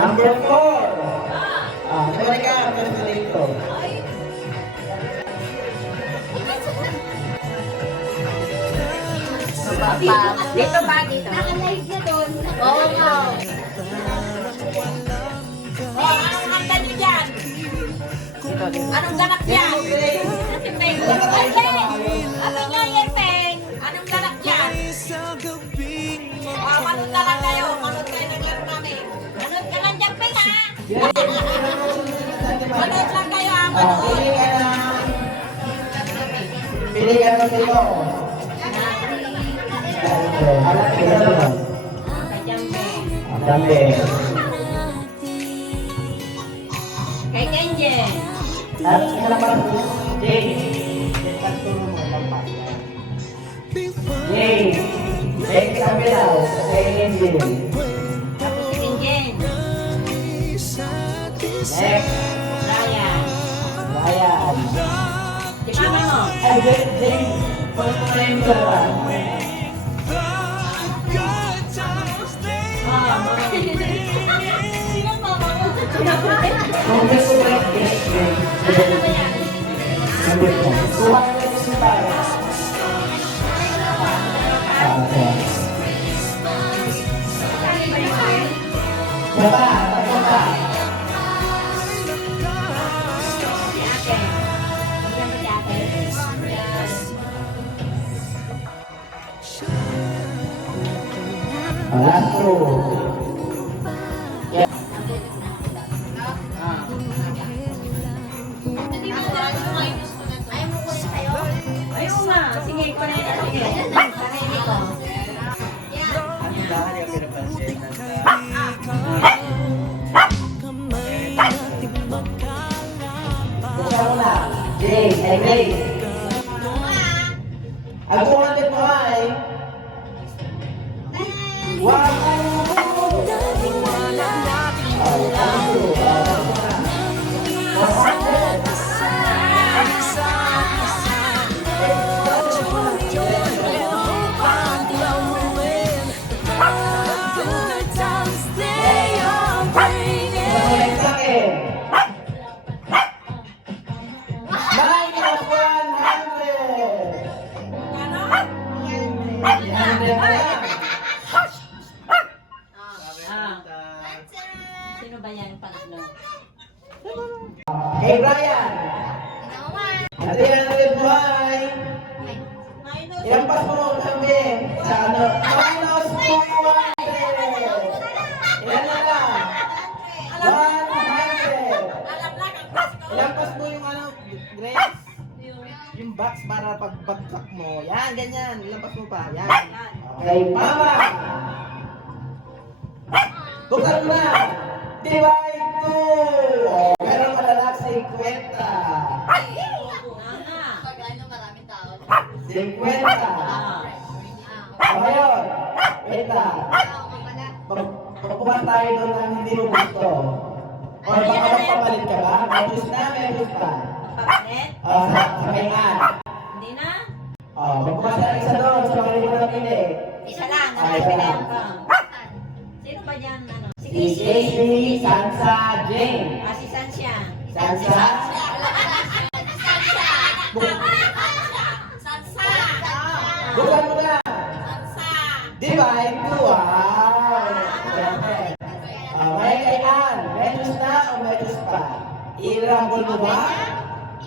Number 4. Sabay ka, kasi dito. Dito ba? Dito. Naka-live na doon. Oo nga. Oh, anong handa niyo dyan? Anong ganap yan? Si Peng. Ay, Peng! Ano nga yan, Peng? Anong ganap yan? Manood na lang kayo. Manood kayo ng laro namin. Manood ka lang dyan, Peng, ha? Manood lang kayo, ha? Manood. Pili ka na dito. Alam ka na dito. Kay Peng. Dami. Kay Kenjen. At isa naman po, James. Pagturo mo, lampas. James. James Abilaw. Kay Angel. Tapos si Kenjen. Next. Ryan. Ryan. Si mama mo. Ay, James. First time ko ba? Mama. Sino mama mo? Kung gusto ko yung guest name, Ano ba yan? number 4. Suwak ko yung sumara. Okay. Baba, baba. Si ate. Bigyan mo si ate. Last row. Ayaw nga. Sige, ikaw na yun. Sige. Sarili ko. Buksan mo na. Jay, ay Jay. Ang 200 mo ay... Wow! Sino ba yan? Pangatlo. Hey Brian! At yan ang buhay! Ilampas mo kami sa ano? Minus 200! Ilan na lang? 100! Alam lang ang gusto. Ilampas mo yung ano, Grace? Yung box para pagbagsak mo. Yan, ganyan. Ilampas mo pa. Yan. Okay, mama! Buksan mo na! Divide 2! Oh, meron ka na lang 50. Nana. 50. O ngayon, wait lang. Pagpukan tayo doon ng hindi mo gusto. O baka magpapalit ka ba? May gusto na, may gusto pa. Papalit? O, sa kaingan. Hindi na? O, pagpukan tayo isa doon sa mga hindi mo napili. Isa lang. Ay, isa lang. Sino ba dyan? Ano? Si Casey, Sansa, Jane. Si Sansya. Sansa? Bukan mo na! Divide 2, wow! Okay, kay Ann, medus na o medus pa? I-rumble mo ba?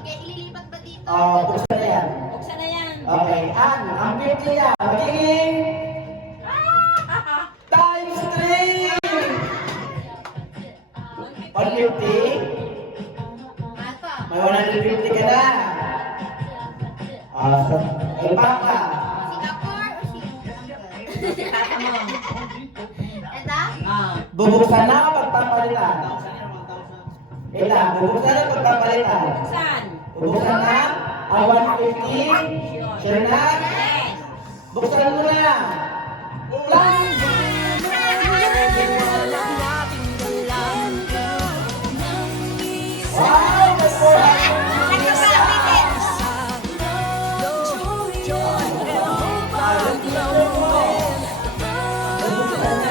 Ililipat ba dito? Buksan na yan. Buksan na yan. Okay, Ann, ang 50 niya, magiging times 3! 150? May 150 ka na. Ipaka. Singapore o Tata mo. Eda? Bubuksan na o pagpapalitan? Ito, bubuksan na o pagpapalitan? Buksan. Bubuksan na? 150? Sure na? Yes. Buksan mo na! Plan! Wow! May 400! Bubuksan na.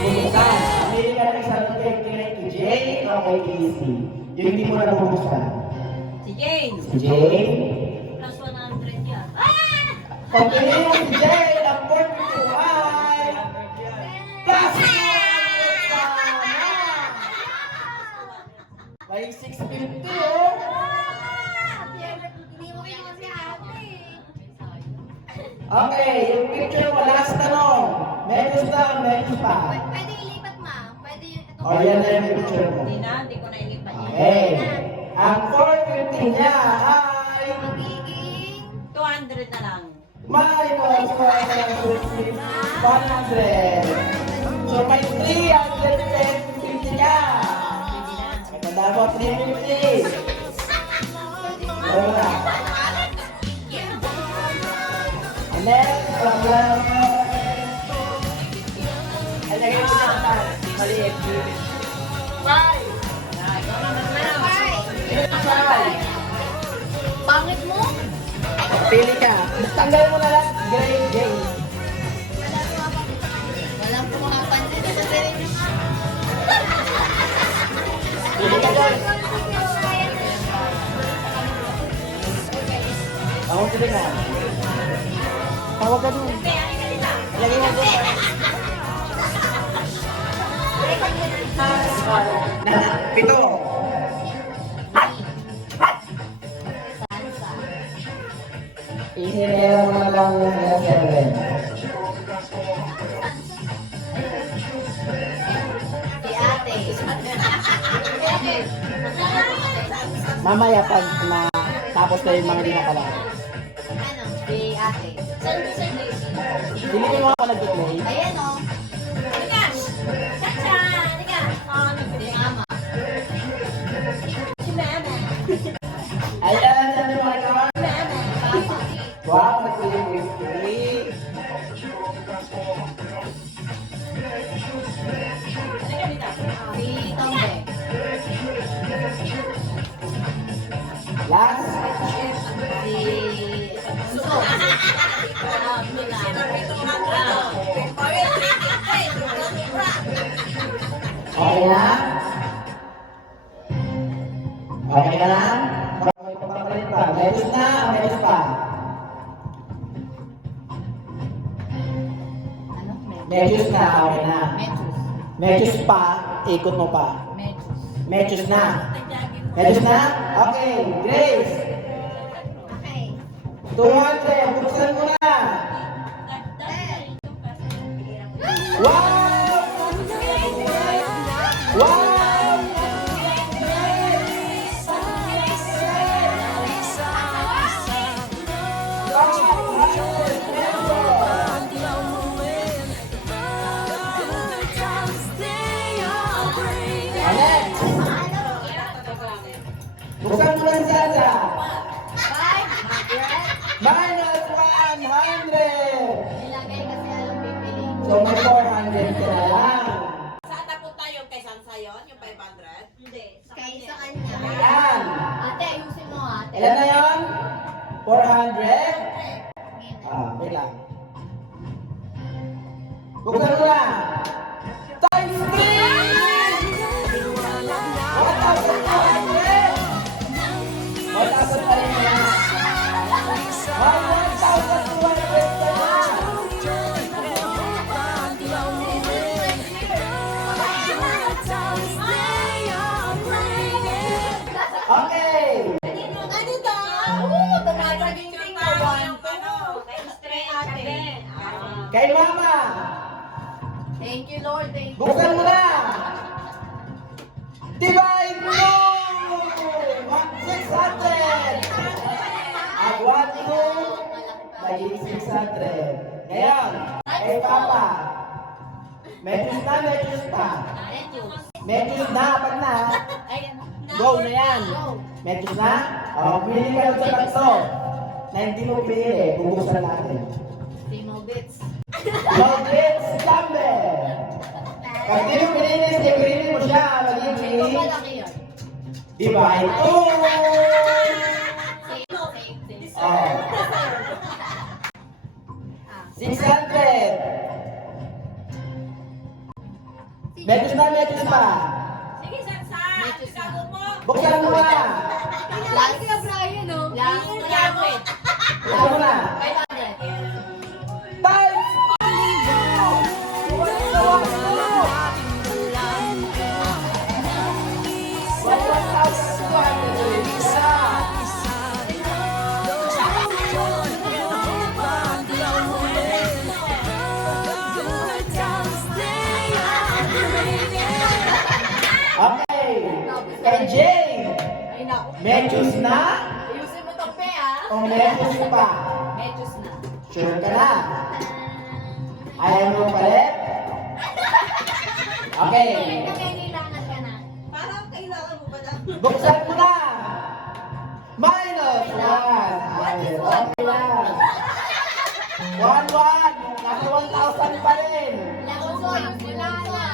Bubuksan. Pili ka ng isang cake kay Jay o kay Casey. Yung hindi mo na bubuksan. Si Jane. Si Jay. Plus 100 yan. Ah! Pag pili mo si Jay, ang point mo ay plus 100 sana. May 650 oh. Hindi mo kinuha si ate. Okay, yung picture mo, last tanong. Meron pa. Pwede ilipat ma. Pwede yung ito. O, yan na yung picture mo. Hindi na, hindi ko na ilipat yan. Okay. Ang 450 niya ay Magiging 200 na lang. minus 100. So, may 350 ka. May tanda mo, 350. Meron na. And then, ay, lagay mo na ang maliit. 5. Pangit mo? Pili ka. Tanggal mo na lang. Gray. Walang pumapansin sa sarili. Pili ka doon. Ako sila na. Tawag ka doon. Lagay mo doon. Pito. Ihinera mo na lang yung 7. Si ate. Mamaya pag na tapos na yung mga di nakala. Ano? Si ate. Silipin mo ako nag-play. Ayan o. Halika! Chacha! Halika! Si mama. Si Mama. Ayan, yan yung mga naman. Mama. Papa. Wow, nag-play. Halika dito. Si Tombe. Last. Si Suso. Okay na? Okay ka na? Papapalit pa. Medyo na, medyo pa. Ano? Medyo na, okay na. Metrus. Medyo pa, ikot mo pa. Metrus. Medyo na. Medyo na? Okay, Grace. Okay. 200, buksan mo na. Wow! Wow! Alex! Buksan mo lang Zaza. Minus 100! Nilagay kasi alam pipili. So may 400 ka na lang. Saan napunta yung kay Sansa yun? Yung 500? Hindi. Kaya sa kanya. Ayan. Ate, ayusin mo ate. Ilan na yun? 400? Wait lang. Buksan mo na. Times 3! 1,200! 1,000 pa rin na. 1,200 pa rin. Okay. Ano to? Tumagaging yung kay Stray ate. Kay Mama. Thank you, Lord. Thank you. Buksan mo na. Divide mo. 600. Ang 1 mo, naging 600. Ngayon, kay Papa. Medyos na, medyos pa. Medyos na, pag na. Go na yan. Medyos na? O, pili ka sa tatlo. Na hindi mo pinili, bubuksan natin. Timo bits. Logits Campbell. Pag di mo pinili mo siya, Ito magiging malaki yun. divide 2. Oh. 600. Medyos na, medyos pa. Sige, Sansa. Ikago mo. Buksan mo na. Last ka, Brian, no? Last 300. Buksan mo na. 500. Times! Okay. Kay Jane, Ay, naku. medyos na Ayusin mo tong pe, ah. o medyos pa? Medyos na. Sure ka na? Ayaw mo palit? Okay. Kailangan ka na. Parang kailangan mo ba na? Buksan mo na! Minus 1. Okay lang. 1-1. Nasa 1,000 pa rin. Launso, yung wala na.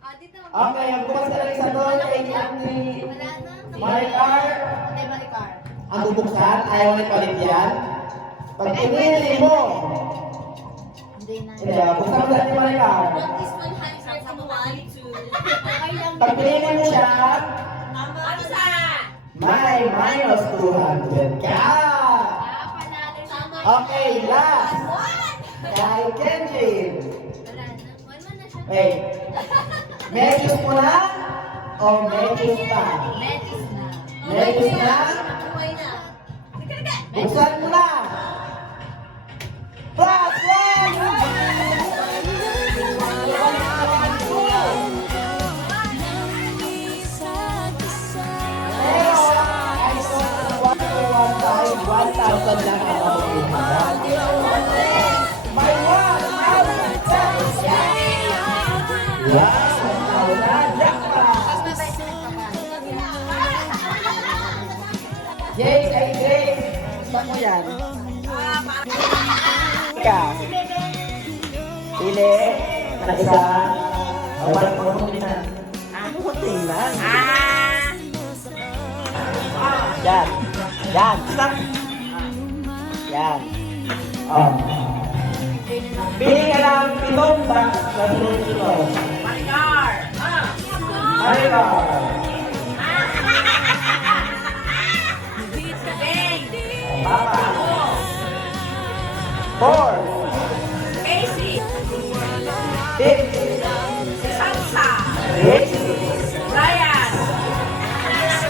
Ah, dito. Okay, ang bukas ka lang isa doon kay Andy. Wala na. Maricar. Patay Maricar. Ang bubuksan, ayaw na palit yan. Pag pinili mo, Hindi na. hindi, buksan mo sa ni Maricar. What is 100 from 1 to... Okay lang. Pag pinili mo siya, Sansa. may minus 200 ka. Ah, panalo siya. Okay, last. Kay Kenjin. Wala na. 1-1 na siya. Wait. Medyos mo na o medyos pa? Medyos na. Medyos na? Okay na. Buksan mo na! Plus 1,000 lang ang makukuha. May 1,000 pesos! Wow! 1,000 jackpot! Jay, kay Grace! Saan mo yan? Ikaw. Pili. Ang isa. Awal mo na. Ano ko tingnan? Yan. Yan. Stop. Yan. Oh. Pili ka lang pitong box sa sunod-sunod. Maricar. Maricar. Papa. 4. Casey. 6. Sansa. 6. Ryan.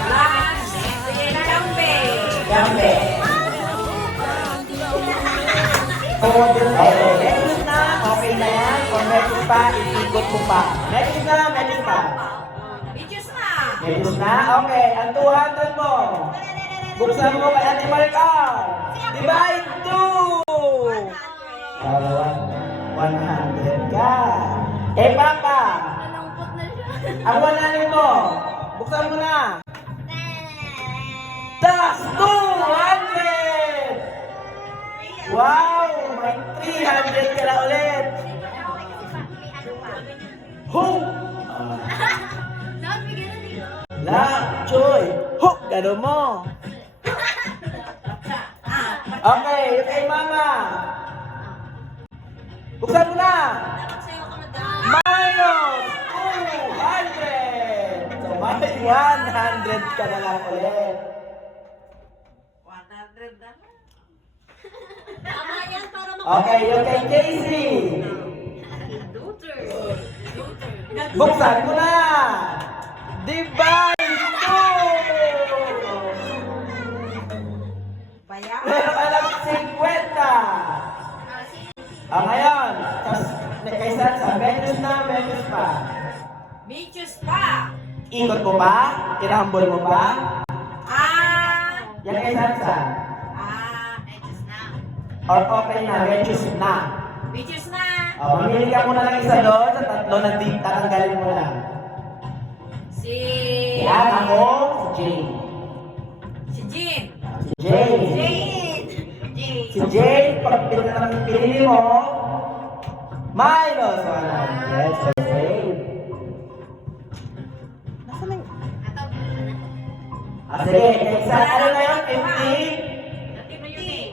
Lance. Jambe. Gambe. Okay, next na. Okay na yan. Kung next pa, iikot mo pa. Next na, next pa. Videos na. Next na, okay. Ang 200 mo. Buksan mo kay Ate Maricar. Divide 2. 100 ka. Eh, Papa. Nalungkot na siya. Ang 100 mo. Buksan mo na. Tas 200! Wow! May 300 ka na ulit. Hook! Dapat bigyan na dito. La, Joy! Hook! Gano'n mo. Okay, yung kay Mama. Buksan mo na. Sa'yo ka madami. Minus 200! So, may 100 ka na lang ulit. 100 na. Tama yan para Okay, yung kay Casey. Daughter. Buksan mo na! Divine 2! Bayan. Meron ka lang 50! Ngayon, kay Sansa, medyos na, medyos pa. Videos pa. Ikot mo pa? Kinahambol mo pa? Yan kay Sansa. Videos na. Or okay na, medyos na. Videos na. Mamili ka muna ng isa doon, sa tatlo na tatanggalin mo na. Si... Yan ako, si Jane. Si Jean. Si Jane. Si Jane, pag pinili mo, minus 100. So, save. Nasaan na yung... sige, kaysa, ano na yun, 50? Dati mo yun eh.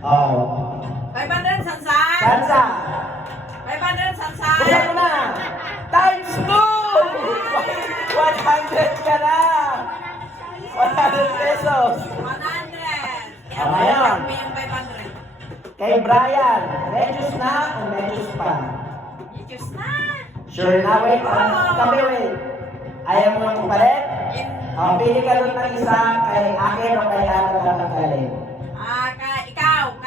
Oh. 500 Sansa. Sansa, 500 Sansa. buksan mo na. Kay Brian, Medius na o Medius pa? Diyos na. Sure na, wait. Kami, wait. Ayaw mo nang palit? Pili ka doon ng isa kay akin o kay Ana tatanggalin. Ikaw,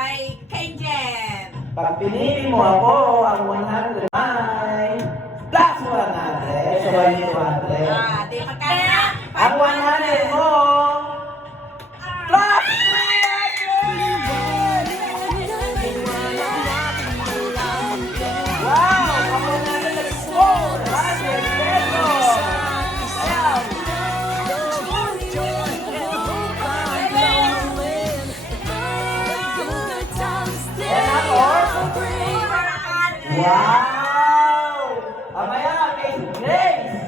kay Jen. Pag pinili mo ako, ang 100 ay plus 100. So, bali 200. Di magkaya. Ang 100 mo, plus 300! Wow! Ako na nag-400 pesos! Ayan! Ayan ako! Wow! Mamaya, kay Grace!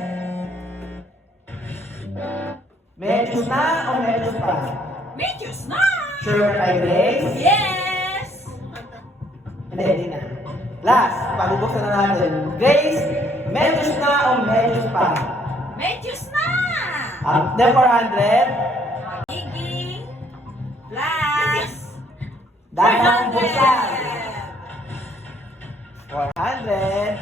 Medius na o medius pa? Diyos na. Sure ka kay Grace? Yes. Hindi na. Last, pagubuksan na natin. Grace, medius na o medius pa? Diyos na. The 400, Gigi. Plus. dahil ang buksan. 400.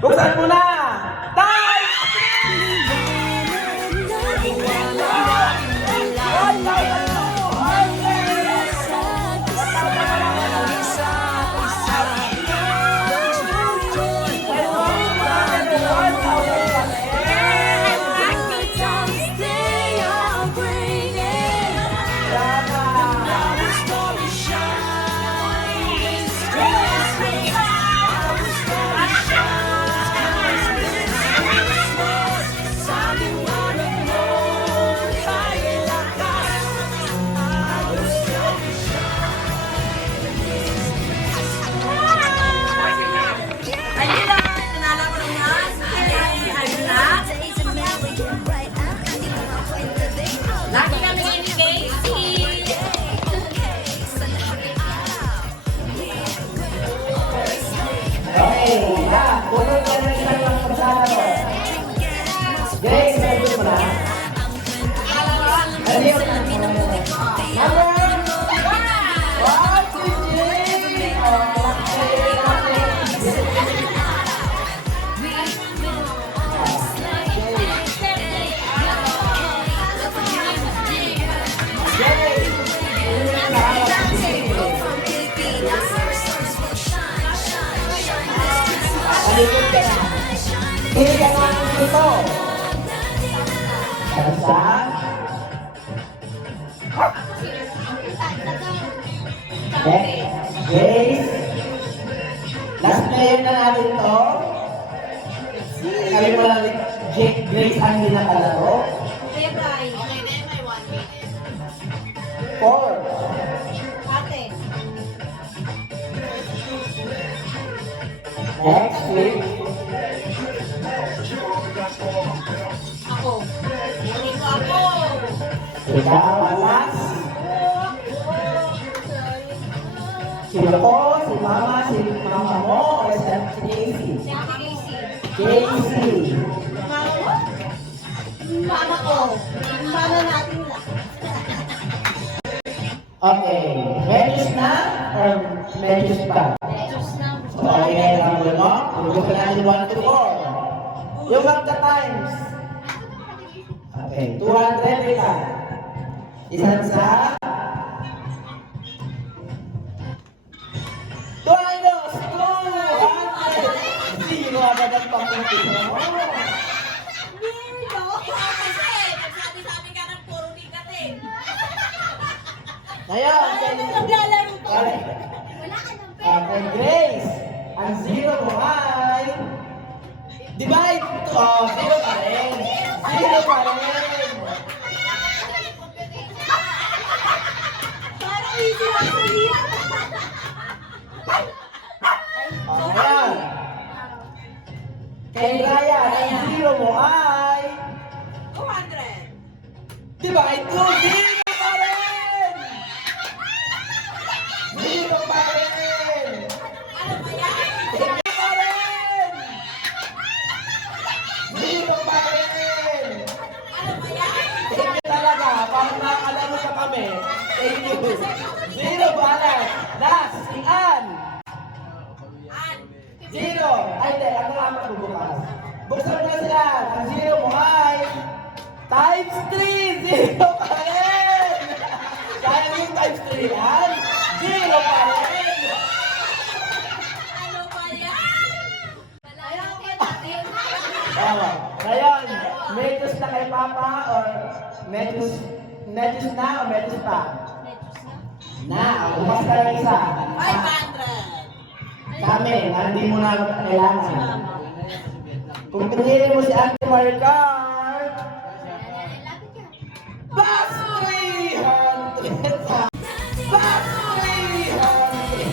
Buksan mo na! Time! Lagi kami ni Casey. Okay, puno ka na isang lang pagsalo. Grace, medius mo na. Medius na. Number 1! Wow, si Jane! Palikod ka na. Pili ka na ang ito. Kansa. Grace. Last player na natin to. Kami mo lang Jake Grace ang dinakalaro. Kaya Bri. Okay, then may 1 minute. 4. Ate. Next week. Ako. Hindi ko ako. Ikaw ang last. Sino ko, si mama mo, o si Casey? Si Ate Casey. Casey. Mama ko. Mama natin lang. Okay, medius na or medius pa? Diyos na. Okay, lang mo. Tulog ka natin 1 to 4. Yung magka-times. Okay, 200 ika. Isang sa 200! Sino agad ang pangkumpis mo? Ikaw kasi, nagsabi-sabi ka ng puro bigat eh. Ngayon, Naglalaro to. Okay. Wala ka ng Okay, Grace. Ang zero mo ay divide. Oh, zero pa rin. Zero pa rin. Parang easy lang sa liya. Ayan. Kay Ryan, ang zero mo ay 200. divide to zero pa rin. Zero pa rin. Ano ba yan? Zero pa rin. Zero pa rin. Ano ba yan? Hindi talaga. Ay, hindi. Ako nga magbubukas. Buksan na sila. Ang zero mo ay times 3. Zero pa rin. Kaya yung times 3 yan. Zero pa rin. Ano ba yan? Ayaw ko natin. Ngayon, medyos na kay Papa or medyos na o medyos pa? Na, bukas ka lang isa. 500. Sa amin, hindi mo na kailangan. Kung pinili mo si Ate Maricar, Bus 300! Bus 300!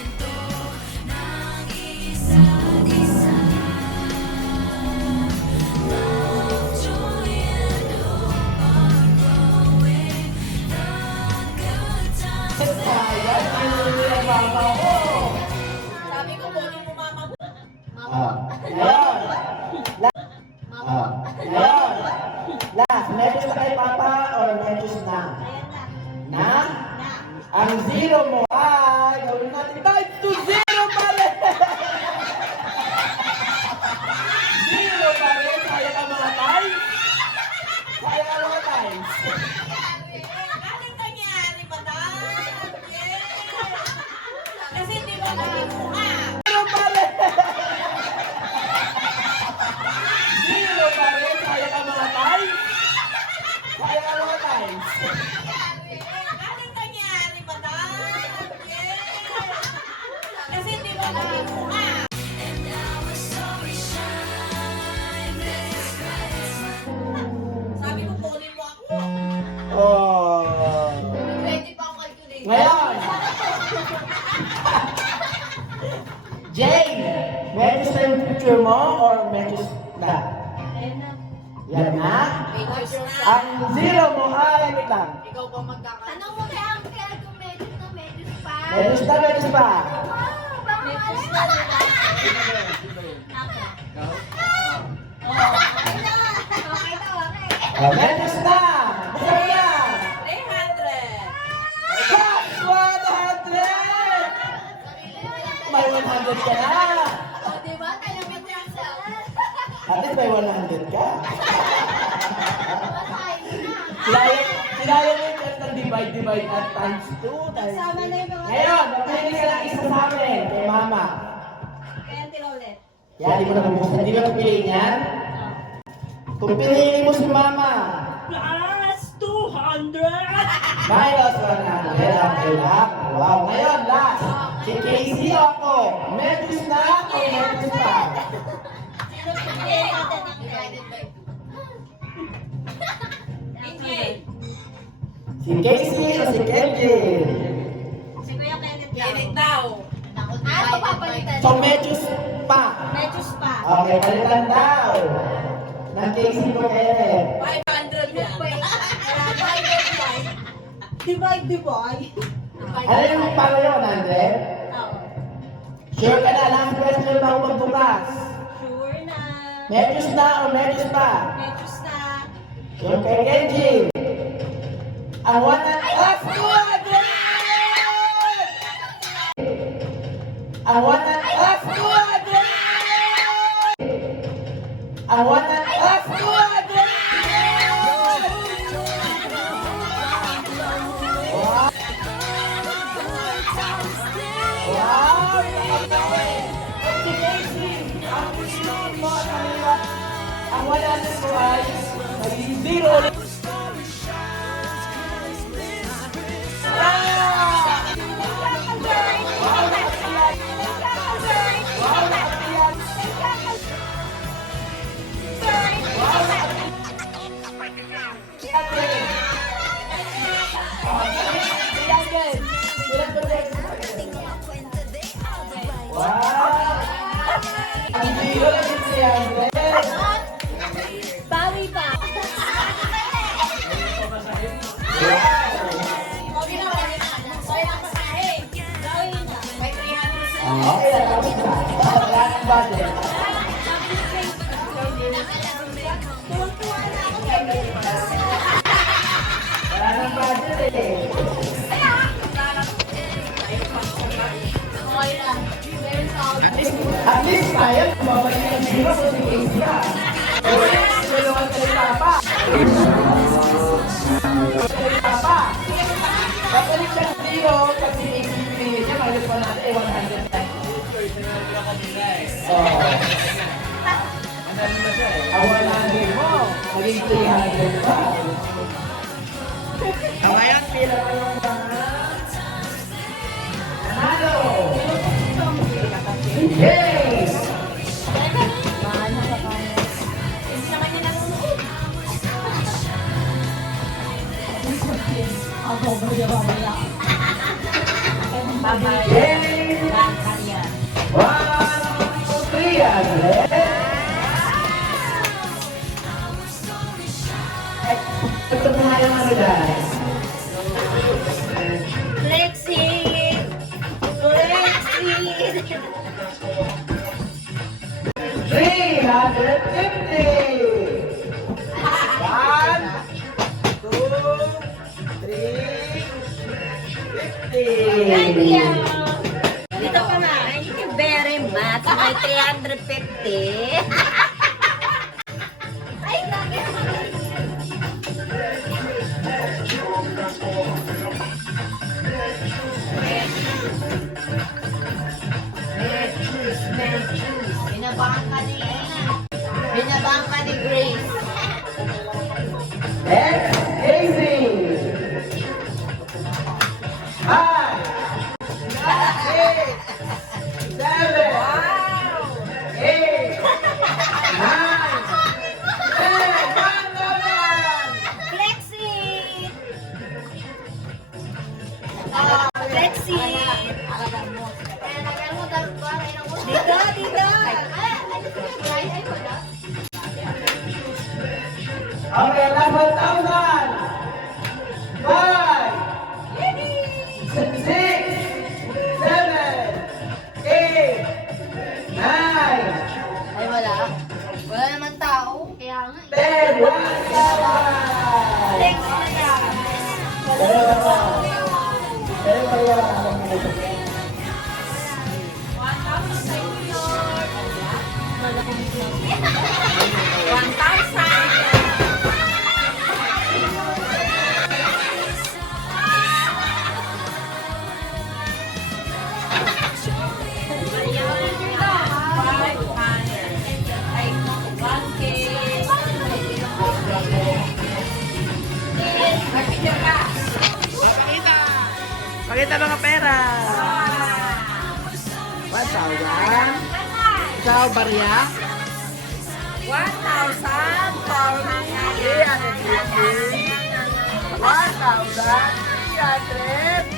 Sayang, pinili ang mama ko. Sabi ko po nung mama mo. Ngayon. Ngayon. Last, medyos na kay Papa or medyos na? Na? Ang zero mo ay gawin natin times to zero pa rin! Zero pa rin? Kaya ka mga times? Kaya ka mga times? Anong nangyari, madam? Yes! Kasi di ba nakimuha? Zero pa rin! Zero pa rin? Kaya ka mga times? Kaya ka mga times? Anong nangyari, madam? Yes! Kasi di ba nakimuha? Sabi ko, kunin mo ako. Oh. Pwede pa ako calculate. Ngayon! Jane! Medyos na yung picture mo or medyos na? Yan na? Ang zero mo ay, wait lang. Ikaw ba magkakaroon? Tanong mo kay Uncle kung medyo na medyo pa. Medyos na, medyos pa. Oh, baka Medyo malala. Okay na. Okay na, okay. Medyos na! Buksan na! 300. Box 100! May 100 ka na! O, diba? Tanongin mo yung sa. At least may 100 ka. Masahin na. Sinaya mo yung test ng divide at times 2. Sama na yung mga- Ngayon, napili ka lang isa sa amin kay Mama. Kaya ulit. Yan, di mo na bubuksan. Di mo na piliin yan? Kung pinili mo si Mama, Plus 200. minus 100. Okay lang. Wow. Ngayon, last. Si Casey o ako. Medyos na o medyos pa? Si Casey o si Kenji? Kenneth daw. Ano papalitan? So, medyos pa. Medyos pa. Okay, palitan daw. Ng Casey ko Kenneth. 500 yan. Divide. Ano yung pala yun, Andre? Sure ka na, last question bago magbukas. Sure na. Medyos na o medyos pa? Medyos na. Yung kay Kenji. Ang 100. Ah, 200! Ang 100. Ah, 200! Ang 100. Ah, 200! Wow! Wow! Si Casey, ang sunod mo ang 100 ko ay naging 0 ulit. Bawi pa. Okay, tapos na. Wala nang budget. Wala nang budget eh. Okay lang. Very solid. At least kaya, mabalik ang zero sa tingin niya. Tulungan ka ni Papa. Papa. Babalik siya ng zero, pag sinigil niya, minus 100, 100. Oh. Wala din mo. Maging 300 pa. Awayan, pila pa yung mga. Nanalo! Yay! Yay! 1, 2, 3, Andres! Ito po nga yung ano dyan. Flexing! Flexing! 350! 1, 2, 3, 50! Dito pa nga, thank you very much. May 350. Ay, lagi. Binabahan ka ni Grace. Next, Casey! 5, 6, 7, 8, 9, 10, 1 Flexit! Flexit! Dito, dito! Okay, last 1,000! 5, 6, 7, 8, 9, Ay, wala. Wala naman tao. Kaya nga. 10, 1,000! Flex na lang. Pakita mga pera! 1,000. Ikaw, Barya? 1,300.